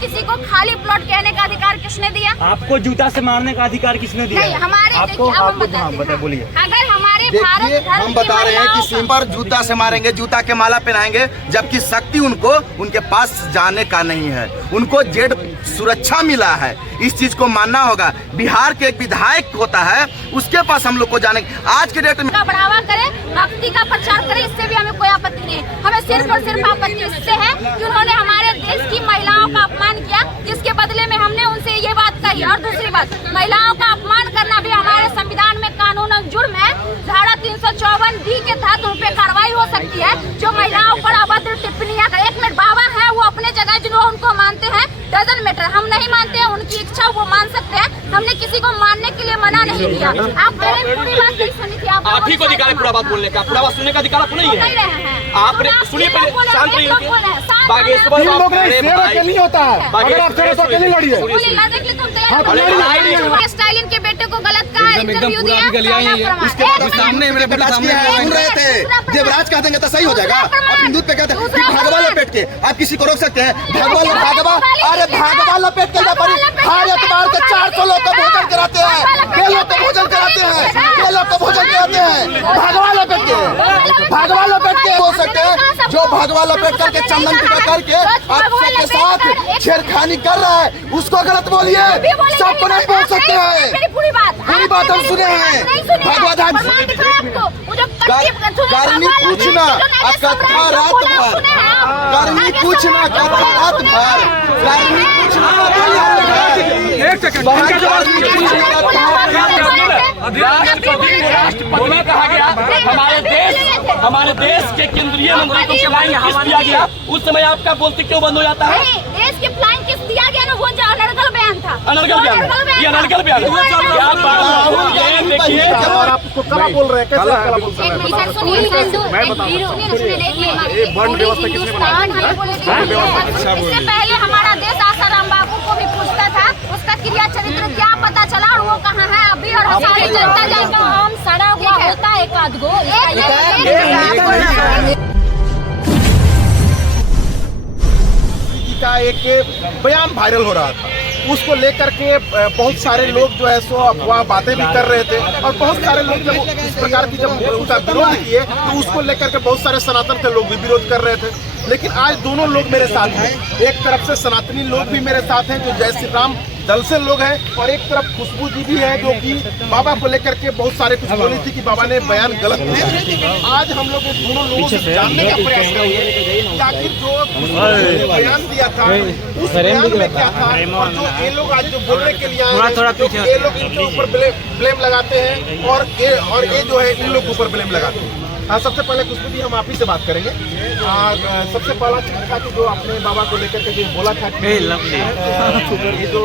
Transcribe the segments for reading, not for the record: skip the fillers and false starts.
किसी को खाली प्लॉट कहने का अधिकार किसने दिया? आपको जूता से मारने का अधिकार किसने दिया? नहीं, हमारे आपको बोलिए। अगर हमारे देखिए हम बता रहे हैं कि सिंपर जूता से मारेंगे, जूता के माला पहनाएंगे, जबकि शक्ति उनको उनके पास जाने का नहीं है। उनको जेड सुरक्षा मिला है, इस चीज को मानना होगा। बिहार के एक विधायक होता है, उसके पास हम लोग को जाने आज के डेट में बढ़ावा करें, भक्ति का प्रचार करें, इससे भी हमें कोई आपत्ति नहीं। हमें सिर्फ और सिर्फ आपत्ति इससे है कि उन्होंने हमारे देश की महिलाओं का अपमान किया, जिसके बदले में हमने उनसे ये बात कही। और दूसरी बात, महिलाओं का अपमान करना भी हमारे संविधान में कानूनन जुर्म है। धारा 354D के तहत उन पे कार्रवाई हो सकती है जो महिलाओं पर अभद्र टिप्पणियां कर। एक मिनट, बाबा है वो अपने जगह जिन्होंने उनको मानते हैं, डजन मैटर। हम नहीं मानते हैं, उनकी इच्छा वो मान सकते हैं। हमने किसी को मानने के लिए मना नहीं किया। आप पहले पूरी बात नहीं सुनी थी। आप ही को अधिकार है पूरा बात बोलने का, पूरा बात सुनने का अधिकार आपको नहीं है। आपने सुनिए पहले, शांत रहिए। बागेश्वर नहीं होता है, अगर आप थोड़ा सा अकेले लड़िए। स्टालिन के बेटे को गलत कहा, इंटरव्यू दिया, सामने मेरे बेटा सुन रहे थे। देवराज कह देंगे तो सही हो जाएगा। आप हिंदू पे कहते हैं भागवा लपेट के आप किसी को रोक सकते हैं? भागवा अरे भागवा लपेट के हर एतवार को 400 लोग का भोजन कराते हैं, केलों का भोजन कराते हैं, केलों का भोजन कराते हैं। भागवा लपेट के हो सकते हैं। जो भागवा लपेट करके चंदन टीका करके आप सबके साथ छेड़खानी कर रहा है, उसको गलत बोलिए। सबको नहीं बोल सकते हैं। पूरी बात हम सुने हैं। भगवान करनी पूछना कथा रात भर, करनी पूछना कथा रात भर, करनी पूछना राष्ट्रपति कहा गया। हमारे देश के केंद्रीय मंत्री को फ्लाइंग किस दिया गया, उस समय आपका बोलते क्यों बंद हो जाता है? देश के फ्लाइंग किस दिया गया ना, वो जो अनर्गल बयान था। अनर्गल बयान, ये अनर्गल बयान। देखिए आप उसको कला बोल रहे हैं, कैसे कला बोल रहे हैं? इससे पहले हमारा देश आसाराम बाबू को भी पूछता था, उसका क्रिया चरित्र क्या पता चला और वो कहाँ है अभी। और हमारी जनता जाएगा, हम सड़ा हुआ होता है एक आध गो। का एक बयान वायरल हो रहा था, उसको लेकर के बहुत सारे लोग जो है सो अफवाह बातें भी कर रहे थे। और बहुत सारे लोग जब इस प्रकार की जब उसका विरोध किए तो उसको लेकर के बहुत सारे सनातन के लोग भी विरोध कर रहे थे। लेकिन आज दोनों लोग मेरे साथ हैं। एक तरफ से सनातनी लोग भी मेरे साथ हैं जो जय श्री राम दल से लोग हैं, और एक तरफ खुशबू जी भी है जो कि बाबा को लेकर के बहुत सारे कुछ बोली थी कि बाबा ने बयान गलत दिया। आज हम लोग दोनों लोगों से जानने का प्रयास करेंगे कि आखिर जो बयान दिया था उस बयान में क्या था, और जो ये लोग आज जो बोलने के लिए आए हैं, ये लोग इनके ऊपर ब्लेम लगाते हैं और ये जो है इन लोग के ऊपर ब्लेम लगाते हैं। सबसे पहले खुशबू जी हम आप ही से बात करेंगे। सबसे पहला चीज था कि जो आपने बाबा को लेकर के जो बोला था कि ये जो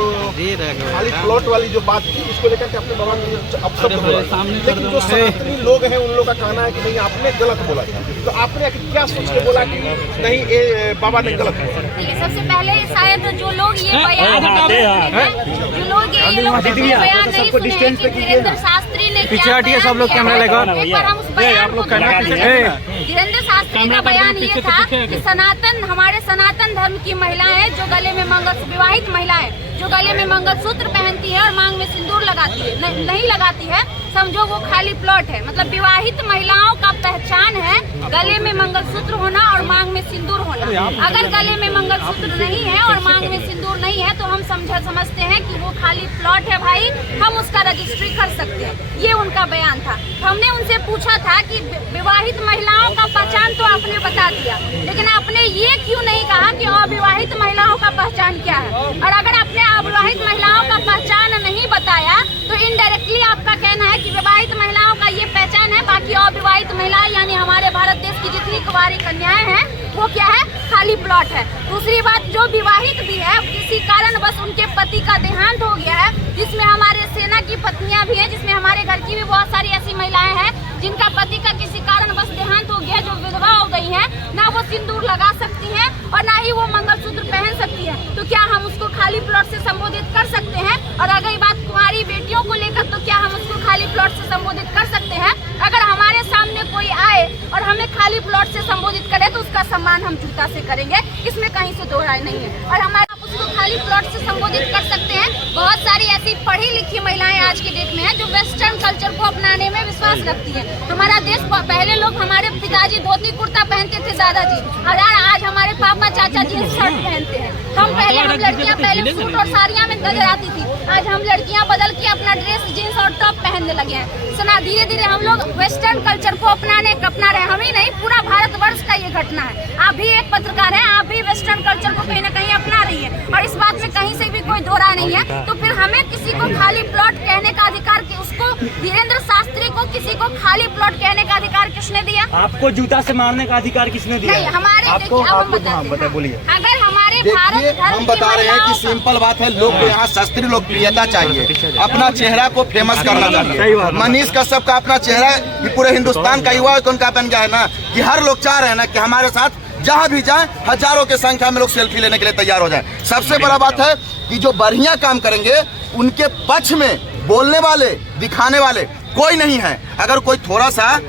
खाली प्लॉट वाली जो बात थी उसको लेकर के अपने बाबा को अपशब्द बोला, लेकिन जो सनातनी लोग हैं उन लोगों का कहना है कि नहीं आपने गलत बोला। तो आपने क्या सोच के बोला कि नहीं ये बाबा ने गलत बोला? सबसे पहले शायद जो लोग ये बयान नहीं सुने, धीरेन्द्र शास्त्री ने पीछे हटिए, सब लोग कैमरा लगा, हम उस बयान को धीरेन्द्र शास्त्री का बयान ये था कि हमारे सनातन धर्म की महिलाएं जो गले में विवाहित महिलाएं जो गले में मंगलसूत्र पहनती है और मांग में सिंदूर लगाती है, नहीं लगाती है, समझो वो खाली प्लॉट है। मतलब विवाहित महिलाओं का पहचान है गले में मंगलसूत्र होना और मांग में सिंदूर होना। अगर गले में मंगलसूत्र नहीं है और मांग में सिंदूर नहीं है तो हम समझते हैं कि वो खाली प्लॉट है भाई, हम उसका रजिस्ट्री कर सकते हैं। ये उनका बयान था। हमने उनसे पूछा था कि विवाहित महिलाओं का पहचान तो आपने बता दिया, लेकिन आपने ये क्यों नहीं कहा कि अविवाहित महिलाओं का पहचान क्या है? और अगर आपने अविवाहित महिलाओं का पहचान नहीं बताया तो इनडायरेक्टली आपका कहना है कि विवाहित महिलाओं का ये पहचान है, बाकी अविवाहित महिलाएं यानी हमारे भारत देश की जितनी कुंवारी कन्याएं हैं वो क्या है, खाली प्लॉट है। दूसरी बात, जो विवाहित भी है किसी कारण बस उनके पति का देहांत हो गया है, जिसमें हमारे सेना की पत्नियां भी हैं, जिसमें हमारे घर की भी बहुत सारी ऐसी महिलाएं हैं जिनका पति का किसी कारण बस देहांत हो गया, जो विधवा हो गई हैं, ना वो सिंदूर लगा सकती हैं और ना ही वो मंगलसूत्र पहन सकती है। तो क्या हम उसको खाली प्लॉट से संबोधित कर सकते हैं? और अगर बात कुंवारी बेटियों को लेकर, तो क्या हम उसको खाली प्लॉट से संबोधित कर सकते हैं? अगर हमारे सामने कोई आए और हमें खाली प्लॉट से संबोधित करे तो उसका सम्मान हम जूता से करेंगे, इसमें कहीं से दो राय नहीं है। और हमारे उसको खाली प्लॉट से संबोधित कर सकते हैं। बहुत सारी ऐसी पढ़ी लिखी महिलाएं आज के डेट में हैं जो वेस्टर्न कल्चर को अपनाने में विश्वास रखती हैं। हमारा देश, पहले लोग, हमारे पिताजी धोती कुर्ता पहनते थे, दादाजी, और आज हमारे पापा चाचा जींस शर्ट पहनते हैं। हम लड़कियां पहले सूट और साड़ियाँ में नजर आती थी, आज हम लड़कियां बदल के अपना ड्रेस, जींस और टॉप पहनने लगे हैं। सुना, धीरे धीरे हम लोग वेस्टर्न कल्चर को अपना रहे। हम ही नहीं, पूरा भारतवर्ष का ये घटना है। आप भी एक पत्रकार हैं, आप भी वेस्टर्न कल्चर को कहीं ना कहीं अपना रही है, और इस बात में कहीं से भी कोई दो राय नहीं है। तो फिर हमें किसी को खाली प्लॉट कहने का अधिकार, उसको धीरेन्द्र शास्त्री को किसी को खाली प्लॉट कहने का अधिकार किसने दिया? आपको जूता से मारने का अधिकार किसने दिया? नहीं, हमारे आपको बोलिए। अगर हमारे देखिए, हम बता रहे हैं कि सिंपल बात है, लोग को यहाँ शास्त्रीय लोकप्रियता चाहिए, अपना चेहरा को फेमस करना चाहिए। मनीष कश्यप का अपना चेहरा पूरे हिंदुस्तान का युवा उनका बन गया है ना, कि हर लोग चाह रहे हैं ना कि हमारे साथ जहाँ भी जाएं हजारों की संख्या में लोग सेल्फी लेने के लिए तैयार हो जाएं। सबसे बड़ा बात है कि जो बढ़िया काम करेंगे उनके पक्ष में बोलने वाले, दिखाने वाले कोई नहीं है। अगर कोई थोड़ा सा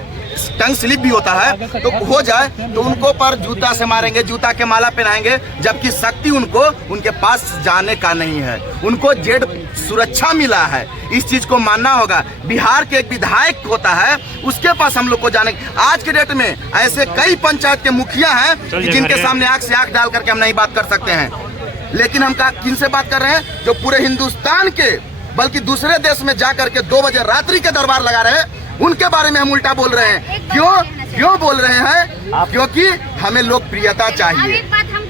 टंग स्लिप भी होता है तो हो जाए तो उनको पर जूता से मारेंगे, जूता के माला पहनाएंगे, जबकि शक्ति उनको उनके पास जाने का नहीं है। उनको जेड सुरक्षा मिला है, इस चीज को मानना होगा। बिहार के एक विधायक होता है, उसके पास हम लोग को जाने। आज के डेट में ऐसे कई पंचायत के मुखिया हैं जिनके सामने आंख से आंख डाल करके हम नहीं बात कर सकते हैं। लेकिन हम किन से बात कर रहे हैं? जो पूरे हिंदुस्तान के, बल्कि दूसरे देश में जाकर के 2 बजे रात्रि के दरबार लगा रहे हैं, उनके बारे में हम उल्टा बोल रहे हैं। क्यों बोल रहे हैं? क्योंकि हमें लोकप्रियता चाहिए,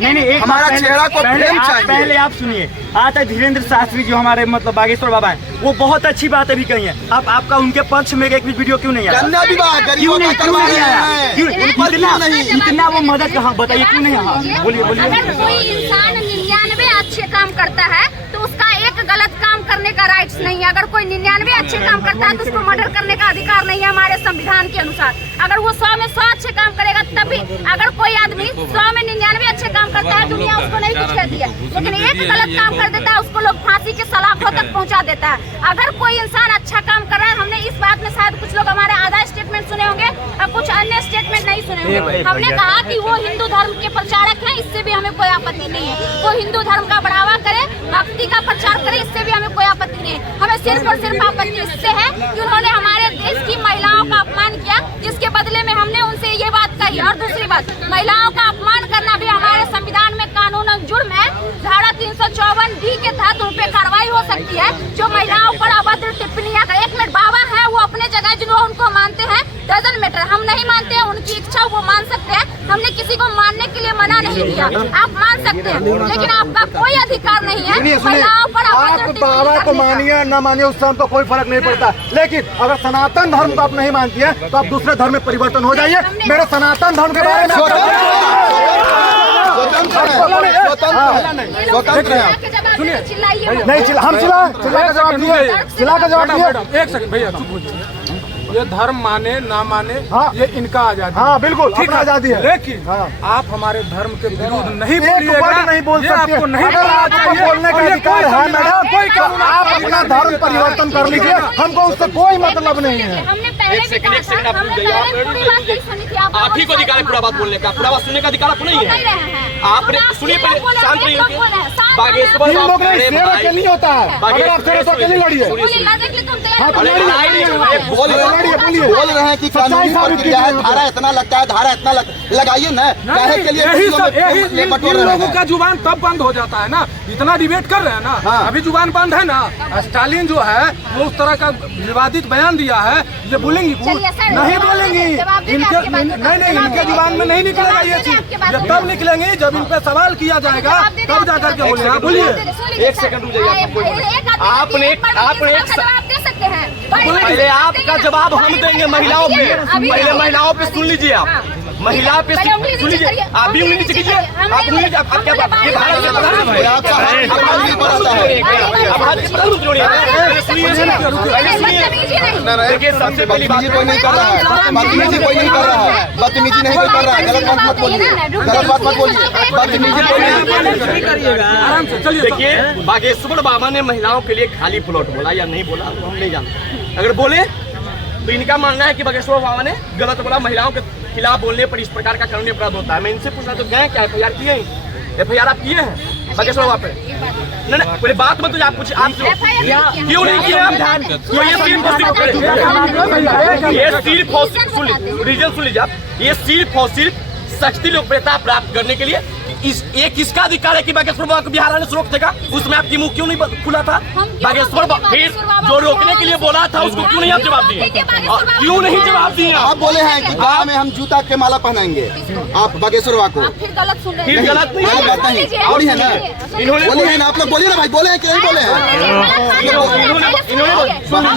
नहीं, हमारा चेहरा को प्रेम चाहिए। पहले आप सुनिए, आज तक धीरेन्द्र शास्त्री जो हमारे मतलब बागेश्वर बाबा हैं, वो बहुत अच्छी बातें भी कही है। अब आपका उनके पक्ष में एक भी वीडियो क्यों नहीं आया? कन्या विवाह क्यों नहीं आया? इतना वो मदद कहाँ, बताइए क्यों नहीं आया? बोलिए। अगर कोई इंसान 99 अच्छे काम करता है तो उसका एक गलत काम करने का राइट्स नहीं है। अगर कोई 99 अच्छे काम करता है तो उसको मर्डर करने का अधिकार नहीं है हमारे संविधान के अनुसार। अगर वो 100 में 100 अच्छे काम करेगा तभी। अगर कोई आदमी 100 में 99 अच्छे काम करता है, दुनिया उसको नहीं कुछ कहती है, लेकिन एक गलत काम कर देता है उसको लोग फांसी के सलाखों तक पहुंचा देता है। अगर कोई इंसान अच्छा काम कर रहा है, हमने इस बात में शायद कुछ लोग हमारे आधा स्टेटमेंट सुने होंगे और कुछ अन्य स्टेटमेंट नहीं सुने होंगे। हमने कहा कि वो हिंदू धर्म के प्रचारक हैं, इससे भी हमें कोई आपत्ति नहीं है। वो हिंदू धर्म का बढ़ावा करे, भक्ति का प्रचार करे, इससे भी हमें कोई आपत्ति नहीं है। हमें सिर्फ और सिर्फ आपत्ति इससे है कि उन्होंने हमारे देश की महिलाओं का अपमान किया, जिसके बदले में हमने उनसे ये बात कही। और दूसरी बात, महिलाओं का अपमान करना भी हमारे संविधान में कानूनन जुर्म है। धारा 354D के तहत उन पे कार्रवाई हो सकती है जो महिलाओं पर अभद्र टिप्पणियां कर। 1 मिनट, बाबा है वो अपने जगह, जिन्होंने उनको मानते हैं, डजंट मैटर। हम नहीं मानते हैं, उनकी इच्छा वो मान सकते हैं। हमने किसी को मानने के लिए मना नहीं किया, आप मान सकते हैं, लेकिन आपका कोई अधिकार नहीं है महिलाओं पर आप बाबा को मानिए ना मानिए, उससे हमको कोई फर्क नहीं पड़ता। लेकिन अगर सनातन धर्म को आप नहीं मानती है तो आप दूसरे धर्म में परिवर्तन हो जाइए। मेरे सनातन धर्म के बारे में स्वतंत्र है। सुनिए, नहीं हम चिल्ला का जवाब दिए। एक सेकंड भैया, चुप हो जाइए। ये धर्म माने ना माने, हाँ, ये इनका आजादी। हाँ बिल्कुल, ठीक है, आजादी है। लेकिन हाँ, आप हमारे धर्म के विरुद्ध नहीं एक वर्ड नहीं बोल सकते। आपको नहीं बोलने का अधिकार है मैडम, आप अपना धर्म परिवर्तन कर लीजिए, हमको उससे कोई मतलब नहीं है। एक सेकंड आप ही को अधिकार है पूरा बात बोलने का, पूरा बात सुनने का अधिकार आपको नहीं है। आपने सुनिए, पहले शांत रहिए। बागेश्वर सेवा के लिए होता है, अगर आप सेवा के लिए लड़िए। बोल रहे हैं कि कानूनी प्रक्रिया है, धारा इतना लगता है, धारा इतना लगाइए ना, काहे के लिए इन लोगों का जुबान तब बंद हो जाता है ना, इतना डिबेट कर रहे हैं ना। हाँ। अभी जुबान बंद है ना। स्टालिन जो है वो उस तरह का विवादित बयान दिया है, ये बोलेंगी नहीं बोलेंगी, नहीं इनके जुबान में नहीं निकलेगा ये चीज। ये तब निकलेंगी जब इन पे सवाल किया जाएगा, तब जाकर के बोलेगा। बोलिए, एक सेकंड रुक जाइए। आपने पहले आपका जवाब हम देंगे महिलाओं पे। पहले महिलाओं पे सुन लीजिए, आप महिला पे सुन लीजिए। आप भी उंगली नीचे कीजिए, आप उंगली, आप क्या बात, ये भारत से प्रधानमंत्री देखिए, सबसे पहली बात कोई नहीं कर रहा है, बदतमीजी कोई नहीं कर रहा है, बदतमीजी नहीं कोई कर रहा है। गलत बात मत बोलिए, गलत बात मत बोलिए, बदतमीजी कोई नहीं करिएगा। आराम से चलिए। देखिए, बागेश्वर बाबा ने महिलाओं के लिए खाली प्लॉट बोला या नहीं बोला तो हम नहीं जानते। अगर बोले तो इनका मानना है कि बागेश्वर बाबा ने गलत बोला। महिलाओं के खिलाफ बोलने पर इस प्रकार का कानूनी अपराध होता है। मैं इनसे पूछना तो गए क्या FIR किए? FIR आप किए हैं? बागेश्वर बाबा पे? नहीं पहले बात मत आप कुछ आप क्यों नहीं किया? तो ये सिर्फ रीजन सुन लीजिए आप, ये सिर्फ और सिर्फ शक्ति लोकप्रियता प्राप्त करने के लिए ये किसका अधिकार है कि बागेश्वर बाबा को बिहार आने से रोक देगा? उसमें आपकी मुंह क्यों नहीं खुला था? बागेश्वर बाबा फिर जो रोकने के लिए बोला था उसको क्यों नहीं आप जवाब दिए? क्यों नहीं जवाब दिए? आप बोले हैं कि गाँव में हम जूता के माला पहनाएंगे, आप बागेश्वर बाबा को फिर गलत सुन रहे फिर गलत नहीं बोली है ना, इन्होंने बोली है ना, आप लोग बोलिए ना भाई, बोले हैं कि नहीं बोले हैं?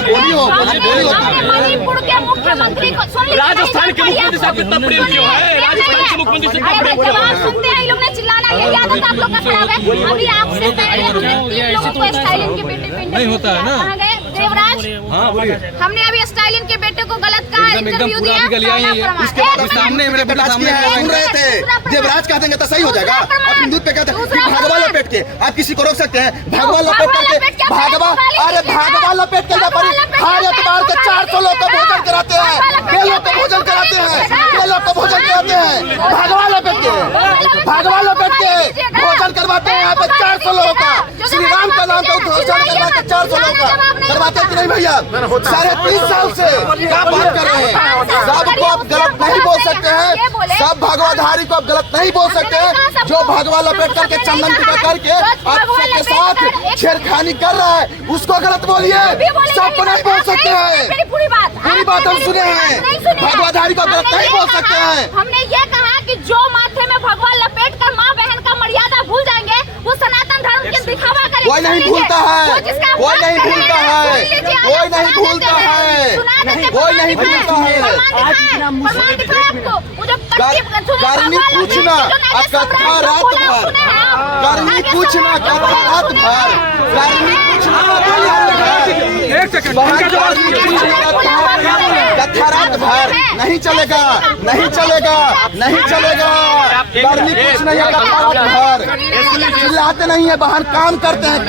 बोली हो मणिपुर के मुख्यमंत्री को सुन लीजिए, राजस्थान के मुख्यमंत्री साहब कितना प्रेम क्यों है? राजस्थान के मुख्यमंत्री से कितना प्रेम क्यों है? सुनते हैं लोग ने चिल्लाना, ये आदत आप लोग का खराब है। अभी आपसे पहले 3 लोगों को स्टालिन के बेटे नहीं होता है ना, कहाँ गए देवराज? हाँ बोलिए, हमने अभी स्टालिन के बेटे को गलत कहा, इंटरव्यू दिया सामने मेरे बेटा सुन रहे थे, देवराज कह देंगे तो सही हो जाएगा। आप हिंदू पे कहते हैं कि भागवा लपेट के आप किसी को रोक सकते हैं? भागवा लपेट करके भागवा, अरे भागवा लपेट के हर एतवार के 400 लोग का भोजन कराते हैं, लोग का भोजन कराते हैं, लोग का भोजन कराते हैं, भागवा लपेट के भोजन करवाते हैं यहाँ पे 400 लोगों का, श्री राम का नाम का भोजन करवाते 400 लोगों का करवाते कि नहीं भैया? 3.5 साल से क्या बात कर रहे हैं? सबको आप गलत नहीं बोल सकते हैं, सब भगवाधारी को आप गलत नहीं बोल सकते हैं। जो भगवा लपेट करके चंदन टीका करके आप सबके साथ छेड़खानी कर रहा है उसको गलत बोलिए, सबको नहीं बोल सकते हैं। पूरी बात हम सुने हैं, भगवाधारी को गलत नहीं बोल सकते हैं। हमने ये कहा कि जो माथे में भगवा लपेट कर माँ बहन का मर्यादा भूल जाएंगे वो सनातन धर्म के दिखावा करेंगे। कोई नहीं भूलता है, कोई नहीं भूलता है, कोई नहीं भूलता है, कोई नहीं भूलता है। करनी पूछना कथा रात भर, करनी पूछना कथा रात भर, करनी पूछना कथा रात भर नहीं चलेगा, नहीं चलेगा, नहीं चलेगा। करनी पूछना या कथा रात भर, चिल्लाते नहीं है बहन, काम करते हैं,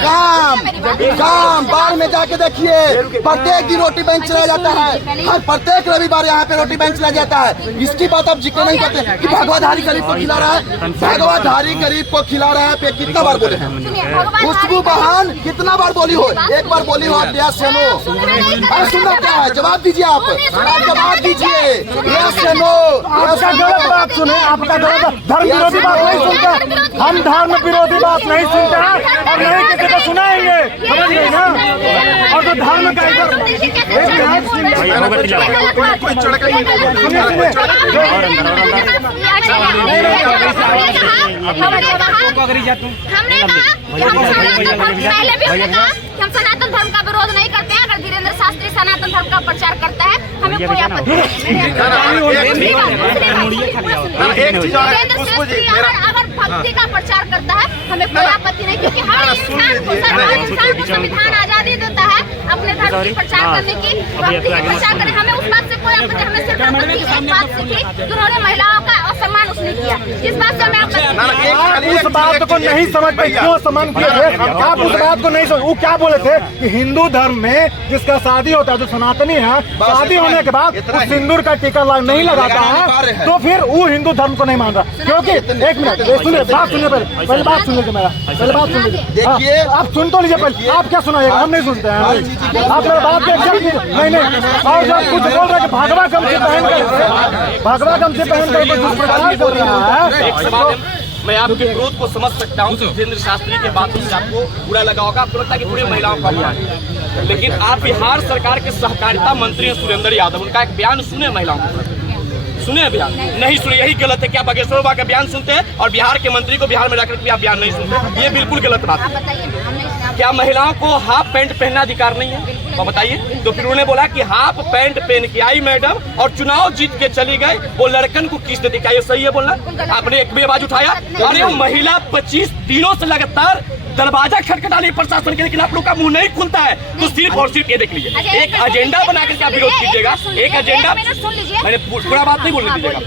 काम बार में जाके देखिए, प्रत्येक दिन रोटी बैंक चला जाता है, हर प्रत्येक रविवार यहाँ पे रोटी बैंक चला जाता है। इसकी बात आप जिक्र नहीं करते कि भगवाधारी गरीब को खिला रहा है, भगवाधारी गरीब को खिला रहा है। कितना बार बोले हैं? खुशबू बहन कितना बार बोली हो? एक बार बोली हो आप यस से नो? अरे सुनना क्या है, जवाब दीजिए, आप जवाब दीजिए, यस से नो। आपका गलत बात सुने, आपका गलत धर्म विरोधी बात नहीं सुनते, हम धर्म विरोधी बात नहीं सुनते हैं और नहीं किसी को सुनाएंगे, समझ गए ना? और जो धर्म का हम सनातन धर्म का विरोध नहीं करते हैं। अगर धीरेन्द्र शास्त्री सनातन धर्म का प्रचार करता है हमें कोई आपत्ति नहीं है। अगर भक्ति का प्रचार करता है हमें कोई आपत्ति नहीं, क्योंकि हर इंसान को संविधान आजादी देता है अपने धर्म की प्रचार करने की, भक्ति की प्रचार करने। हमें उस बात से कोई आपत्ति, हमें सिर्फ एक बात सीखी कि उन्होंने महिलाओं का असम्मान उसने किया, जिस बात से हमें उस बात को नहीं समझ पाए क्यों सम्मान किए थे आप? उस बात को नहीं समझ, वो क्या बोले थे कि हिंदू धर्म में जिसका शादी होता है, जो सनातनी है, शादी होने के बाद वो सिंदूर का टीका नहीं लगाता है तो फिर वो हिंदू धर्म को नहीं मान रहा। क्योंकि एक मिनट सुनिए, बात सुनिए, पहले बात सुन लीजिए, मेरा पहले बात सुन लीजिए, आप सुन तो लीजिए पहले। आप क्या सुनाइएगा, हम नहीं सुनते हैं, आप मेरा बात के एक्सेप्ट कीजिए। नहीं, और जब कुछ बोल रहे कि भगवा गमछी पहन कर, भगवा गमछी पहन कर दुष्प्रचार कर रहा है। मैं आपके विरोध को समझ सकता हूँ, धीरेन्द्र शास्त्री के बातों से आपको बुरा लगा होगा, आपको लगता है कि पूरी महिलाओं का हुआ है, लेकिन आप बिहार सरकार के सहकारिता मंत्री हैं सुरेंद्र यादव, उनका एक बयान सुने महिलाओं को, सुने बयान? नहीं सुने, यही गलत है। क्या बागेश्वर बाबा का बयान सुनते हैं और बिहार के मंत्री को बिहार में रखकर भी आप बयान नहीं सुनते? ये बिल्कुल गलत बात है। क्या महिलाओं को हाफ पैंट पहनना अधिकार नहीं है? तो बताइए। तो फिर उन्होंने बोला कि हाफ पैंट पहन के आई मैडम और चुनाव जीत के चली गई, वो लड़कन को किस देती? क्या ये सही है बोलना? आपने एक भी आवाज उठाया? अरे वो महिला 25 दिनों से लगातार दरवाजा खटखटा रही प्रशासन के, लेकिन आप लोग का मुंह नहीं खुलता है। तो सिर्फ और सिर्फ ये देख लीजिए, एक एजेंडा बनाकर क्या विरोध कीजिएगा? एक एजेंडा, मैंने पूरा बात नहीं बोलने दीजिएगा,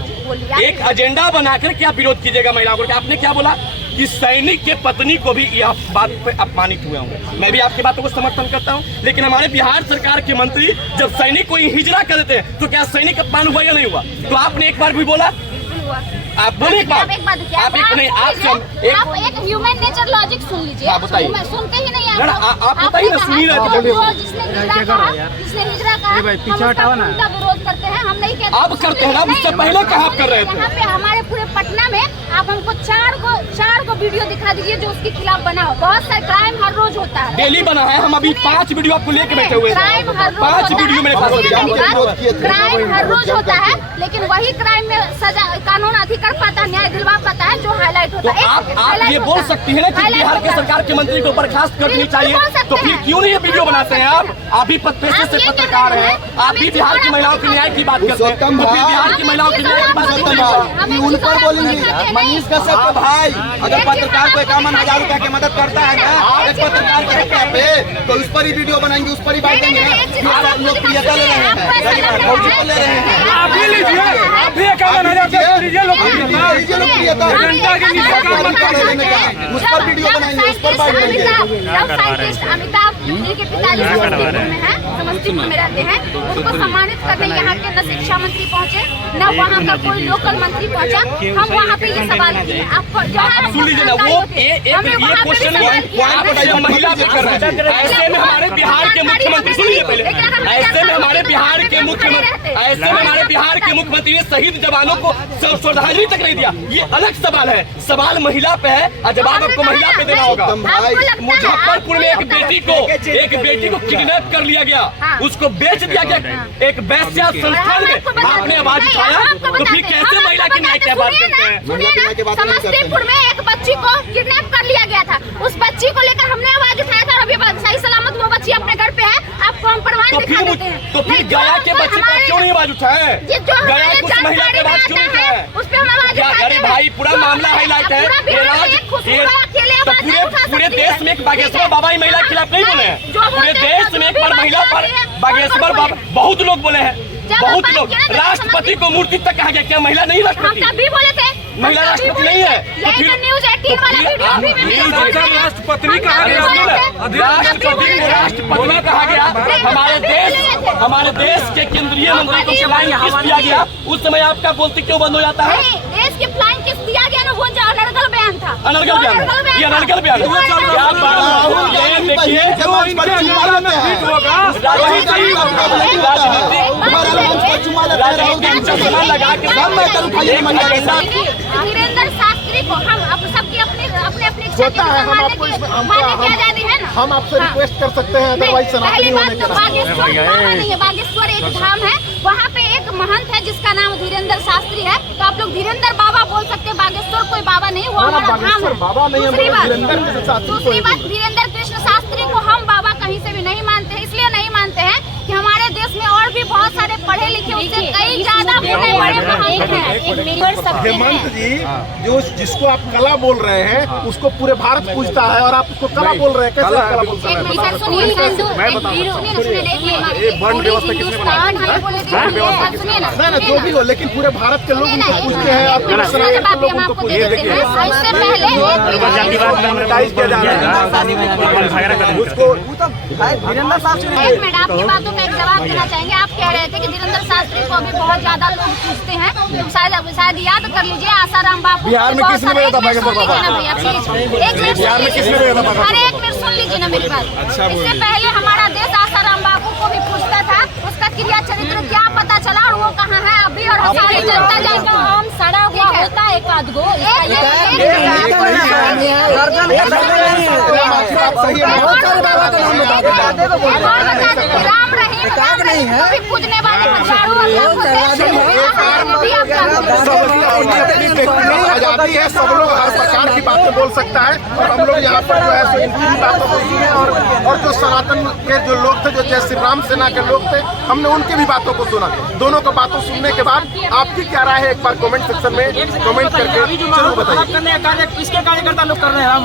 एक एजेंडा बनाकर क्या विरोध कीजिएगा महिलाओं को? आपने क्या बोला कि सैनिक के पत्नी को भी यह बात पे अपमानित हुए होंगे। मैं भी आपकी बातों को समर्थन करता हूं, लेकिन हमारे बिहार सरकार के मंत्री जब सैनिक को हिजरा कर देते हैं तो क्या सैनिक अपमान हुआ या नहीं हुआ? तो आपने एक बार भी बोला? आप बोले एक बात देखिए, आप एक नहीं आप एक ह्यूमन नेचर लॉजिक सुन लीजिए। हाँ, बताइए। सुनते ही नहीं ना, आप बताइए ना, सुनिए ना। जिसने हिजरा कहा हम उसका विरोध करते हैं, हम नहीं कहते। आप करते हैं ना, उससे पहले कहाँ आप कर रहे थे? यहाँ पे हमारे पूरे पटना में आप हमको चार को वीडियो दिखा दीजिए जो उसके खिलाफ बना हो। बहुत सारे क्राइम हर रोज होता है, डेली बना है। हम अभी 5 वीडियो आपको लेके बैठे हुए हैं, 5 वीडियो मेरे पास। क्राइम हर रोज होता है, लेकिन वही क्राइम में सजा कानून अधिकार पाता है, न्याय दिलवा पाता है जो हाईलाइट होता है। आप ये बोल सकती है ना कि बिहार के सरकार के मंत्री को बर्खास्त कर देनी चाहिए, तो फिर क्यों नहीं ये वीडियो बनाते हैं आप भी पेशे से पत्रकार हैं, आप भी बिहार की महिलाओं के न्याय की बात करते हैं, तो फिर बिहार की महिलाओं के न्याय की बात क्यों नहीं करते? उन पर बोलेंगे मनीष कश्यप के भाई, अगर पत्रकार को 51,000 रुपया की मदद करता है ना एक पत्रकार के हत्या पे, तो उस पर ही वीडियो बनाएंगे, उस पर ही बात देंगे। आप लोग प्रियता ले रहे हैं, फौजी को ले रहे हैं, आप भी लीजिए, आप भी 51,000 लीजिए, लोग उस पर वीडियो बनाएंगे, उस पर बात देंगे। अमिताभ के पिताजी समस्तीपुर में है, समस्तीपुर में रहते हैं, उनको सम्मानित करने यहाँ के न शिक्षा मंत्री पहुँचे, न वहाँ का कोई लोकल मंत्री पहुँचा। हम वहाँ पे ये सवाल किए, सुन लीजिए ना, वो ये क्वेश्चन महिला पे कर रहे हैं। ऐसे में हमारे बिहार के मुख्यमंत्री, सुनिए पहले, ऐसे में हमारे बिहार के मुख्यमंत्री ने शहीद जवानों को श्रद्धांजलि तक नहीं दिया। ये अलग सवाल है, सवाल महिला पे है और जवाब आपको महिला पे देना होगा। मुजफ्फरपुर में एक बेटी को किडनैप कर लिया गया, उसको बेच दिया गया एक वैश्या संस्थान में। आपने आवाज उठाया, तो फिर कैसे महिला की न्याय की बात करते हैं? समस्तीपुर में एक बच्ची को किडनैप कर लिया गया था, उस बच्ची को लेकर हमने आवाज उठाया था, और अभी सही सलामत वो बच्ची अपने घर पे है, आपको हम प्रमाण दिखा देते हैं। तो फिर गया के बच्चे पर क्यों नहीं आवाज उठाए? गया कुछ महिला के आवाज क्यों नहीं उठाए? उस पे हम आवाज उठाते हैं। अरे भाई, पूरा मामला हाईलाइट है। पूरे देश में एक बागेश्वर बाबा ही महिला के खिलाफ नहीं बोले हैं, पूरे देश में एक बार महिला पर बागेश्वर बाबा बहुत लोग बोले हैं, बहुत लोग। राष्ट्रपति को मूर्ति तक कहा गया, क्या महिला नहीं राष्ट्रपति? तभी बोले थे महिला राष्ट्रपति नहीं है, तो फिर न्यूज़ 18 वाला वीडियो राष्ट्रपति कहा गया, राष्ट्रपति कहा गया। हमारे देश के केंद्रीय मंत्री को फ्लाइंग किस दिया गया, उस समय आपका बोलती क्यों बंद हो जाता है? देश के फ्लाइंग किस दिया गया ना, वो जो अनर्गल बयान था, अनर्गल बयान, ये अनर्गल बयान। धीरेन्द्र शास्त्री को हम सबकी अपने होता है, हम आपसे रिक्वेस्ट कर सकते हैं, अदरवाइज पहली बात तो बागेश्वर बाबा नहीं है, बागेश्वर एक धाम है, वहाँ पे एक महंत है जिसका नाम धीरेन्द्र शास्त्री है, तो आप लोग धीरेन्द्र बाबा बोल सकते हैं, बागेश्वर कोई बाबा नहीं, वो हमारा धाम है। बाबा नहीं है, दूसरी बात, धीरेन्द्र कृष्ण शास्त्री को हम बाबा कहीं से भी नहीं मानते हैं, इसलिए नहीं मानते हैं कि हमारे देश में और भी बहुत सारे पढ़े लिखे उससे कई ज्यादा बड़े महंत हैं। हेमंत जी, जो जिसको आप कला बोल रहे हैं, उसको पूरे भारत पूछता है, और आप उसको कला बोल रहे हैं, कैसे कला बोल रहे हैं? जो भी हो, लेकिन पूरे भारत के लोग उनको पूछते हैं, और पूरे सनातन के लोग उनको पूछते हैं। आपकी बातों का एक जवाब देना चाहेंगे। आप कह रहे थे कि धीरेन्द्र शास्त्री को अभी बहुत ज्यादा लोग पूछते हैं, शायद याद कर लीजिए आसाराम बापू। बिहार में किसने भेजा था बिहार में किसने भेजा था? अरे एक मिनट सुन लीजिए ना मेरी बात। इससे पहले हमारा देश आसाराम बापू को भी पूछता था, उसका क्रिया चरित्र क्या पता चला और वो कहाँ है अभी, और हमारी जनता जाएगा हम सड़ा हुआ होता है एक आध गो। राम रहीम पूजने वाले आजादी है, सब लोग हर प्रकार की बातें बोल सकता है, और हम लोग यहाँ पर जो है सो इनकी भी बातों को सुने, और जो सनातन के जो लोग थे, जो जय श्री राम सेना के लोग थे, हमने उनकी भी बातों को सुना। दोनों को बातों सुनने के बाद आपकी क्या राय है, एक बार कमेंट सेक्शन में कमेंट करके जरूर बताइए। किसके कार्यकर्ता लोग कर रहे हैं?